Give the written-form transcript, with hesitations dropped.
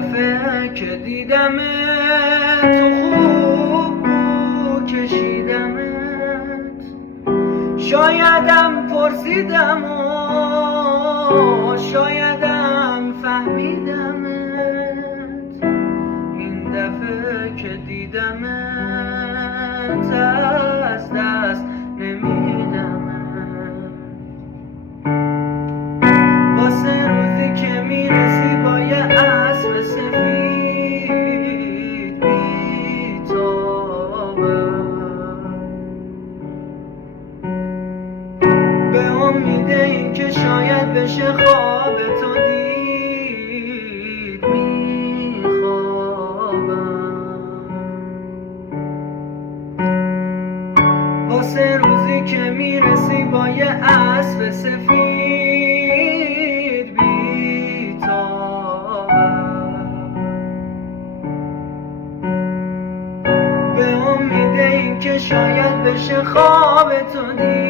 دفعه که دیدمت تو خوب بود کشیدمت، شایدم پرسیدم و شایدم فهمیدمت، این دفعه که دیدمت از دست نمیدمت. واسه روزی که میرسی با یه اسب سفید بی‌تابم، به امید این که شاید بشه خواب تو دید میخوابم. واسه روزی که میرسی با یه اسب سفید بی‌تابم، به امید این که شاید بشه خواب تو دید